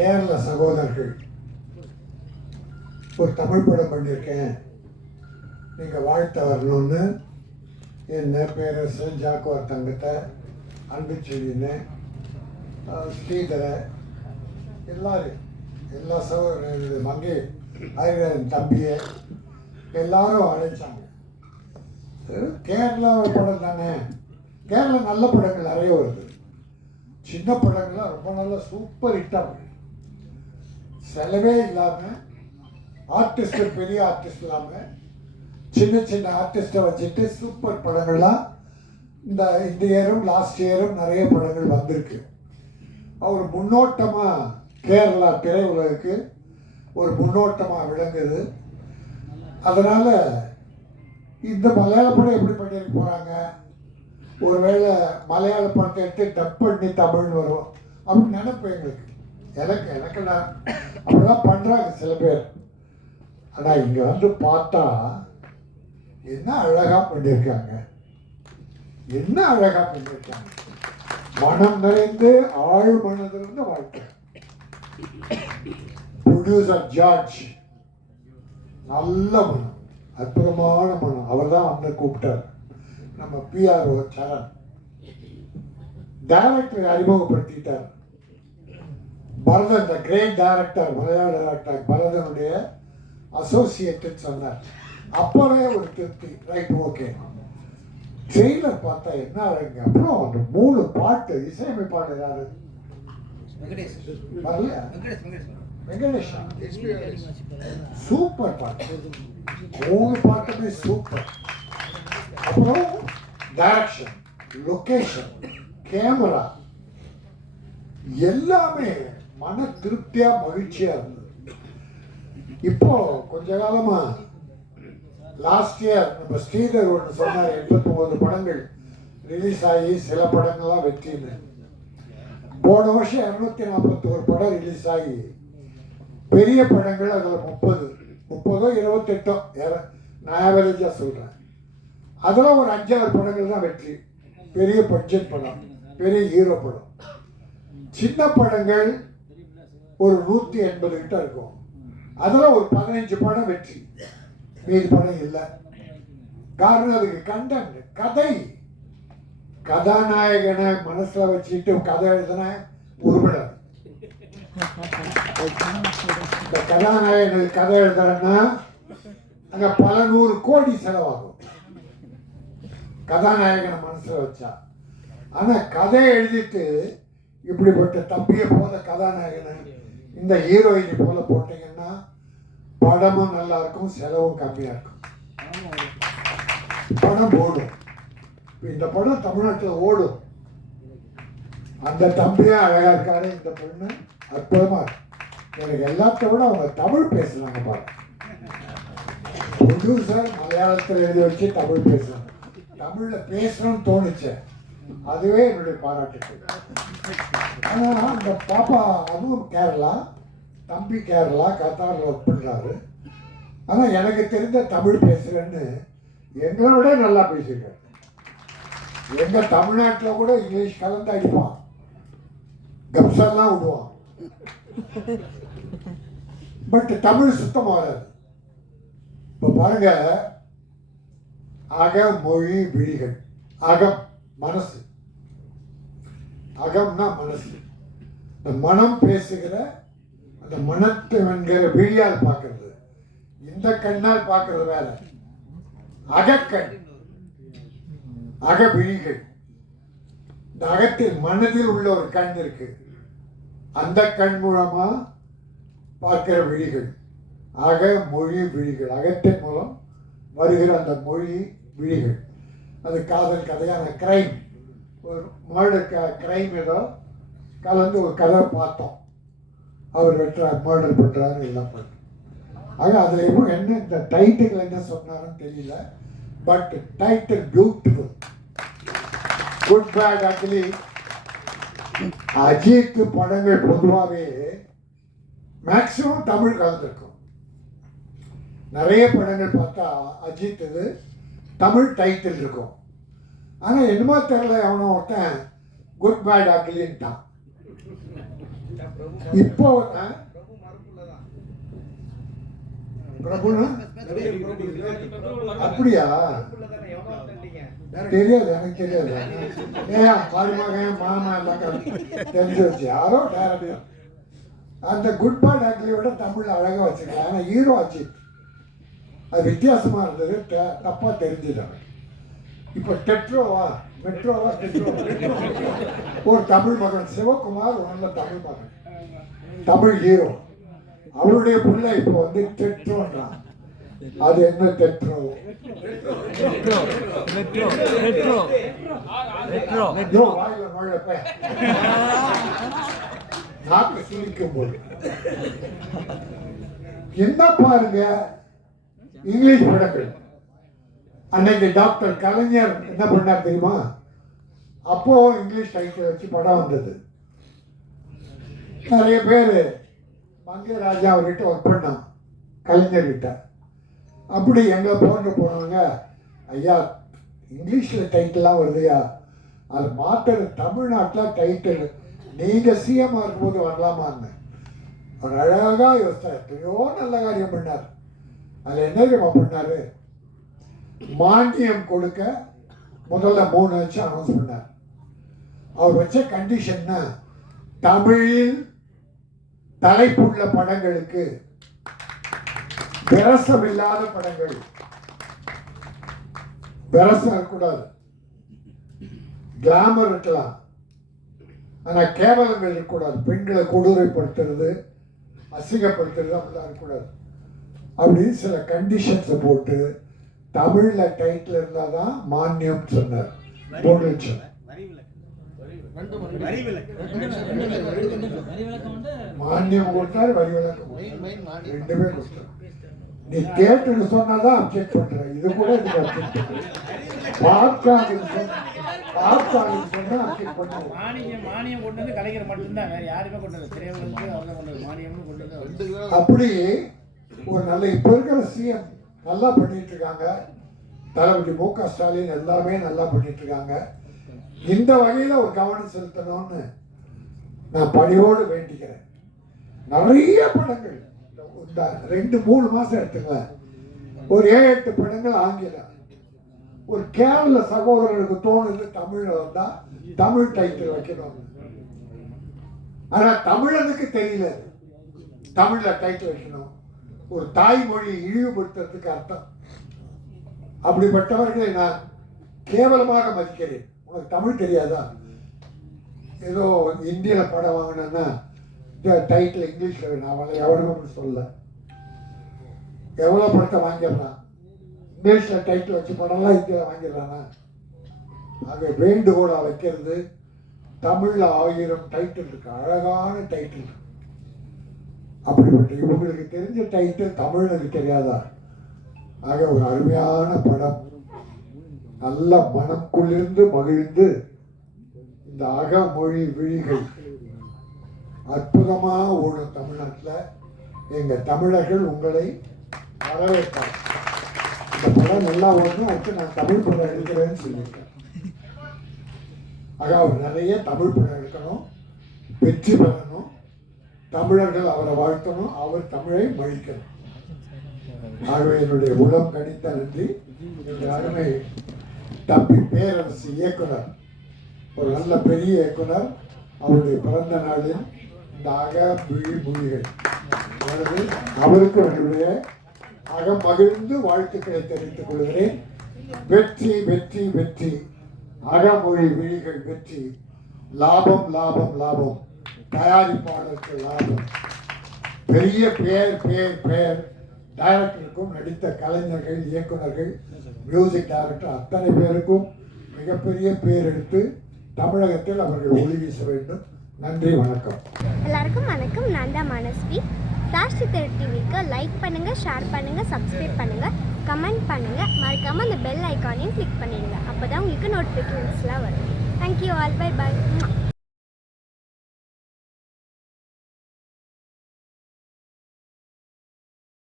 கேரள சகோதரர்கள் ஒரு தமிழ் படம் பண்ணியிருக்கேன், நீங்கள் வாழ்த்த வரணும்னு என்ன பேரரசன், ஜாக்குவார் தங்கத்தை, அன்புச்செழின்னு, ஸ்ரீதரை, எல்லாரும், எல்லா சகோதரர்கள், மங்கை ஆயிரம் தம்பியை எல்லாரும் அழைச்சாங்க. கேரளா படம் தானே, கேரளா நல்ல படங்கள் நிறைய வருது. சின்ன படங்கள்லாம் ரொம்ப நல்ல சூப்பர் ஹிட்டாக, செலவே இல்லாமல், ஆர்டிஸ்ட் பெரிய ஆர்டிஸ்ட் இல்லாமல் சின்ன சின்ன ஆர்டிஸ்ட்டை வச்சுட்டு சூப்பர் படங்கள்லாம் இந்த இயரும் லாஸ்ட் இயரும் நிறைய படங்கள் வந்திருக்கு. அவர் முன்னோட்டமாக கேரளா திரையுலகுக்கு ஒரு முன்னோட்டமாக விளங்குது. அதனால் இந்த மலையாள படம் எப்படி பண்ணிட்டு போகிறாங்க, ஒருவேளை மலையாள படத்தை எடுத்து டப் பண்ணி தமிழ்னு வரும் அப்படின்னு நினைப்பேன். எனக்கு நான் அப்படிதான் பண்ணுறாங்க சில பேர். ஆனால் இங்கே வந்து பார்த்தா என்ன அழகாக பண்ணியிருக்காங்க, என்ன அழகாக பண்ணியிருக்காங்க. மனம் நிறைந்து ஆழ் மனதிலிருந்து வாழ்க்கை. ப்ரொடியூசர் ஜார்ஜ் நல்ல மனம், அற்புதமான மனம். அவர் தான் வந்து கூப்பிட்டார். நம்ம பிஆர்ஓ சரண் டைரக்டரை அறிமுகப்படுத்திட்டார். பரதன், த கிரேட் டைரக்டர், மலையாள டைரக்டர் பரதனுடைய அசோசியேட்டுன்னு சொன்னார். அப்பவே ஒரு திருப்தி, ரைட் ஓகே. ட்ரெயிலர் பார்த்தா என்ன அழகுங்க. அப்புறம் அந்த 3 பாட்டு இசையமைப்பாடு யாரு? வெங்கடேஷா. சூப்பர் பாட்டு, 3 பாட்டுமே சூப்பர். அப்புறம் டைரக்ஷன், லொகேஷன், கேமரா எல்லாமே மன திருப்தியா மகிழ்ச்சியா இருந்தது. இப்போ கொஞ்ச காலமா லாஸ்ட் இயர் நம்ம ஸ்ரீதர் ஒன்று சொன்னார், 89 படங்கள் ரிலீஸ் ஆகி சில படங்கள்லாம் வெற்றின்னு. போன வருஷம் 241 படம் ரிலீஸ் ஆகி பெரிய படங்கள் அதில் 30 28 நான் ஆவரேஜாக சொல்கிறேன். அதெல்லாம் ஒரு 5-6 படங்கள் தான் வெற்றி. பெரிய பட்ஜெட் படம், பெரிய ஹீரோ படம். சின்ன படங்கள் ஒரு 180 கிட்ட இருக்கும். அதெல்லாம் ஒரு 15 படம் வெற்றி, மீதி படம் இல்லை. காரணம் அதுக்கு கண்டென்ட், கதை. கதாநாயகனை மனசுல வச்சுட்டு கதை எழுதுன உருவிடாது. இந்த கதாநாயகனுக்கு கதை எழுதுறன்னா அங்க பல 100 கோடி செலவாகும் கதாநாயகனை மனசுல வச்சா. ஆனா கதை எழுதிட்டு இப்படிப்பட்ட தம்பியை போல கதாநாயகனை இந்த ஹீரோயினை போல போட்டீங்கன்னா படமும் நல்லா இருக்கும், செலவும் கம்மியா இருக்கும், படம் ஓடும். இந்த படம் தமிழ்நாட்டில் ஓடும். அந்த தம்பியே அழகா இருக்காரு, இந்த பொண்ணு அற்புதமா இருக்கு. எனக்கு எல்லாத்த விட அவங்க தமிழ் பேசுறாங்க பாரு. ப்ரொடியூசர் மலையாளத்தில் எழுதி வச்சு தமிழ் பேசுறாங்க. தமிழ்ல பேசணும்னு தோணுச்சு, அதுவே என்னுடைய பாராட்டு. ஆனால் அந்த பாப்பா அதுவும் கேரளா, தம்பி கேரளா, கத்தாரில் ஒர்க் பண்ணுறாரு. ஆனால் எனக்கு தெரிந்த தமிழ் பேசுகிறேன்னு எங்களை விட நல்லா பேசியிருக்காரு. எங்கள் தமிழ்நாட்டில் கூட இங்கிலீஷ் கலந்து அடிப்பான், கப்செல்லாம் விடுவான். பட் தமிழ் சுத்தமாக வராது. இப்போ பாருங்க, அக மொழி விழிகள். அகம் மனசு, அகம்னா மனசு. இந்த மனம் பேசுகிற அந்த மனத்தை என்கிற விழியால் பார்க்கறது, இந்த கண்ணால் பார்க்கறது வேற. அகக்கண், அக விழிகள். இந்த அகத்தில் மனதில் உள்ள ஒரு கண் இருக்கு, அந்த கண் மூலமா பார்க்கிற விழிகள். அக மொழி விழிகள், அகத்தின் மூலம் வருகிற அந்த மொழி விழிகள். அது காதல் கதையான கிரைம், ஒரு மர்டர் கிரைம் ஏதோ கலந்து ஒரு கதை பார்த்தோம். அவர் மர்டர் பண்ணுறாரு, எல்லாம் பண்ணு. ஆக அதில் என்ன இந்த டைட்டில் என்ன சொன்னாருன்னு தெரியல. But title beautiful. Good bad ugly. Ajith படங்கள் பொதுவாகவே மேக்சிமம் தமிழ் கலந்துருக்கும். நிறைய படங்கள் பார்த்தா அஜித் இது தமிழ் டைட்டில் இருக்கும். ஆனால் என்னமோ தெரியல, அவனை ஒருத்தன் குட் பேட் அக்லின்ட்டான். இப்போ பிரபுனா அப்படியா? தெரியாது, எனக்கு தெரியாது. ஏன் மருமகன் மாமா எல்லாம் தெரிஞ்சு வச்சு யாரோ டேரக்டர் அந்த குட் பாய் ஆக்டிவியோட தமிழ் அழகாக வச்சுக்கலாம். ஆனால் ஹீரோ ஆச்சு அது வித்தியாசமாக இருந்தது, தப்பாக தெரிஞ்சுட்டாங்க. இப்போ டெட்ரோவா மெட்ரோவா ஒரு தமிழ் மகன் சிவகுமார், ஒரு நல்ல தமிழ் மகன், தமிழ் ஹீரோ. அவருடைய புள்ள இப்போ வந்து டெட்ரோன்றான். அது என்ன டெட்ரோ? வாயில நுழைப்ப நாக்கு சிரிக்கும் போது என்ன பாருங்க இங்கிலீஷ் படங்கள். அன்னைக்கு டாக்டர் கலைஞர் என்ன பண்ணார் தெரியுமா? அப்போ இங்கிலீஷ் டைட்டில் வச்சு படம் வந்தது. நிறைய பேர் மங்கை ராஜா அவர்கிட்ட ஒர்க் பண்ணான், கலைஞர்கிட்ட. அப்படி எங்கே போனவங்க, ஐயா இங்கிலீஷில் டைட்டிலாம் வருதுயா, அது மாற்ற தமிழ்நாட்டில் டைட்டில் நீங்கள் சிஎம்மாக இருக்கும்போது வரலாமான்னு ஒரு அழகாக யோசித்தார். எத்தனையோ நல்ல காரியம் பண்ணார். அதில் என்ன தெரியுமா பண்ணார்? மானியம் கொடுக்க முதல்ல 3 லட்சம் அனௌன்ஸ் பண்ணார். அவர் வச்ச கண்டிஷன்னா தமிழில் தலைப்புள்ள படங்களுக்கு, விரசம் இல்லாத படங்கள், விரசம் இருக்கக்கூடாது, கிளாமர் இருக்கலாம், ஆனால் கேவலங்கள் இருக்கக்கூடாது, பெண்களை கொடூரைப்படுத்துறது, அசிங்கப்படுத்துறது அப்படிலாம் இருக்கக்கூடாது அப்படின்னு சில கண்டிஷன்ஸை போட்டு தமிழில் டைட்டில் இருந்தால் தான் மானியம் சொன்னார். 3 லட்சம் மானியம் கொடுத்தாரு, வரி விலக்கம் 2 பேர் கொடுத்தாரு. நீ கேட்டுன்னு சொன்னாதான் அப்செக்ட் பண்ற. இது கூட இதுக்கு அப்செக்ட் பண்ற. சொன்னா அப்செக்ட் பண்ணுவோம். மானியம் கொண்டு வந்து கலைஞர் மட்டும்தான், வேற யாருமே கொண்டு வந்து திரையுலகத்துக்கு அவங்க கொண்டு வந்து மானியம்னு கொண்டு வந்து அப்படி ஒரு நல்ல இப்போ இருக்கிற சிஎம் நல்லா பண்ணிட்டு இருக்காங்க. தளபதி மு.க. ஸ்டாலின் எல்லாமே நல்லா பண்ணிட்டு இருக்காங்க. இந்த வகையில் ஒரு கவனம் செலுத்தணும்னு நான் பணியோடு வேண்டிக்கிறேன். நிறைய படங்கள் இந்த 2-3 மாதம் எடுத்துங்களேன், ஒரு 7-8 படங்கள் ஆங்கிலம். ஒரு கேரள சகோதரருக்கு தோணுது தமிழில் வந்தால் தமிழ் டைட்டில் வைக்கணும். ஆனால் தமிழனுக்கு தெரியல தமிழில் டைட்டில் வைக்கணும். ஒரு தாய்மொழி இழிவுபடுத்துறதுக்கு அர்த்தம். அப்படிப்பட்டவர்களை நான் கேவலமாக மதிக்கிறேன். உனக்கு தமிழ் தெரியாதா? ஏதோ இந்தியில் படம் வாங்கினேன்னா டைட்டில் இங்கிலீஷில் நான் எவனும் அப்படி சொல்ல. எவ்வளோ படத்தை வாங்கிடுறான், இங்கிலீஷில் டைட்டில் வச்சு படம்லாம் இந்தியாவில் வாங்கிடுறானா? ஆக வேண்டுகோளாக வைக்கிறது, தமிழில் 1000 டைட்டில் இருக்கு, அழகான டைட்டில். அப்படிப்பட்ட இவங்களுக்கு தெரிஞ்ச டைட்டில் தமிழனுக்கு தெரியாதா? ஆக ஒரு அருமையான படம், நல்ல மனக்குள்ளிருந்து மகிழ்ந்து இந்த அகமொழி விழிகள் அற்புதமாக ஓடும் தமிழ்நாட்டில். எங்கள் தமிழர்கள் உங்களை வரவேற்பார். இந்த படம் நல்லா ஓடணும், அடுத்து நான் தமிழ் படம் எடுக்கிறேன்னு சொல்லியிருக்கேன். ஆக அவர் நிறைய தமிழ் படம் எடுக்கணும், வெற்றி பெறணும், தமிழர்கள் அவரை வாழ்த்தணும், அவர் தமிழை மழிக்கணும். ஆகவே என்னுடைய உளம் கணித்த நன்றி. இந்த அருமை தம்பி பேரரசு இயக்குனர், ஒரு நல்ல பெரிய இயக்குனர், அவருடைய பிறந்த நாளில் இந்த அகமொழி மொழிகள் அவருக்கு என்னுடைய அகமகிழ்ந்து வாழ்த்துக்களை தெரிவித்துக் கொள்கிறேன். வெற்றி வெற்றி வெற்றி, அகமொழி விழிகள் வெற்றி, லாபம் லாபம் லாபம், தயாரிப்பாளருக்கு லாபம். பெரிய பேர் பேர் பேர் டைரக்டருக்கும், நடித்த கலைஞர்கள், இயக்குநர்கள், மியூசிக் டைரக்டர் அத்தனை பேருக்கும் மிகப்பெரிய பேர் எடுத்து தமிழகத்தில் அவர்கள் ஒளி வீச வேண்டும். நன்றி, வணக்கம். எல்லாருக்கும் வணக்கம். நான் தான் மனஸ்வி. சாஷ்டி டிவிக்கு லைக் பண்ணுங்கள், ஷேர் பண்ணுங்கள், சப்ஸ்கிரைப் பண்ணுங்கள், கமெண்ட் பண்ணுங்கள், மறக்காமல் அந்த பெல் ஐக்கானையும் கிளிக் பண்ணிடுங்க. அப்போ தான் உங்களுக்கு நோட்டிஃபிகேஷன்ஸ்லாம் வரும். Thank you all, bye bye.